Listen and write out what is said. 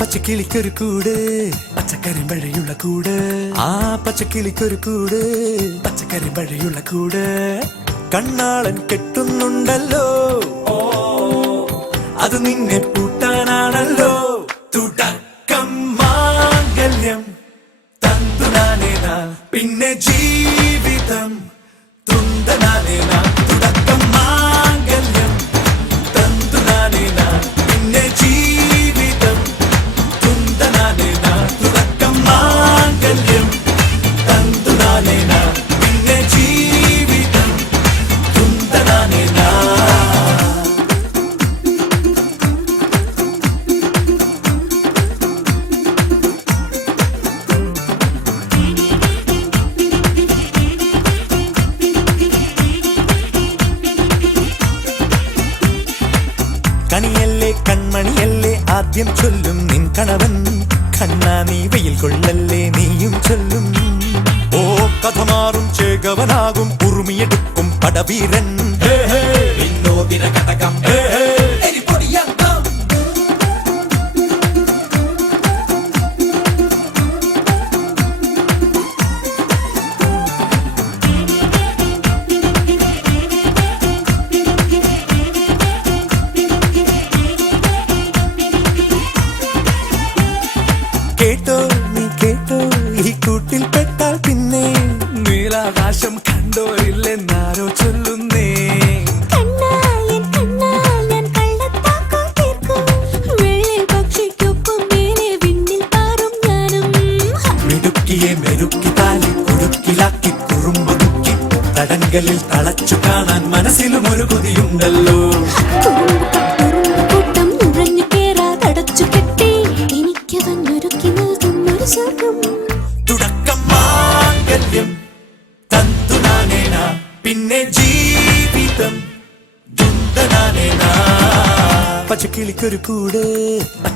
പച്ചക്കിളിക്കൊരു കൂട് പച്ചക്കരിമ്പഴയുള്ള കൂട് ആ പച്ചക്കിളിക്കൊരു കൂട് പച്ചക്കരിമ്പഴയുള്ള കൂട് കണ്ണാളൻ കെട്ടുന്നുണ്ടല്ലോ അത് നിന്നെ പൂട്ടാനാണല്ലോ തുടക്കം മാംഗല്യം തന്തുനാനേന പിന്നെ ജീവിതം തുന്തനാനേന തുടക്കം മാംഗല്യം തന്തുനാനേന പിന്നെ ജീവിതം തുന്തനാനേന തുടക്കം മാംഗല്യം തന്തുനാനേന പിന്നെ ജീവിതം തുന്തനാനേന കണിയല്ലേ കൺമണിയല്ലേ ആദ്യം ചൊല്ലും നിൻ കണവൻ കണ്ണാ നീ വെയിൽ കൊള്ളല്ലേ നീയും ചൊല്ലും ഓ കഥ മാറും ചേകവനാകും ഉറുമിയെടുക്കും പടവീരൻ വിനോദിന കടകം കേട്ടോ നീ കേട്ടോ ഈ കൂട്ടിൽ പെട്ടാൽ പിന്നെ നീലാകാശം കണ്ടോരില്ലെന്നാരോ ചൊല്ലുന്നേ മിടുക്കിയെ മെരുക്കി താലി കുരുക്കിലാക്കി കുറുമ്പൊതുക്കി തടങ്കലിൽ തളച്ചു കാണാൻ മനസ്സിലും ഒരു കൊതിയുണ്ടല്ലോ തുടക്കം മാംഗല്യം തന്തുനാനേന പിന്നെ ജീവിതം ദുന്തനാനേന പച്ചക്കിളിക്കൊരു കൂട്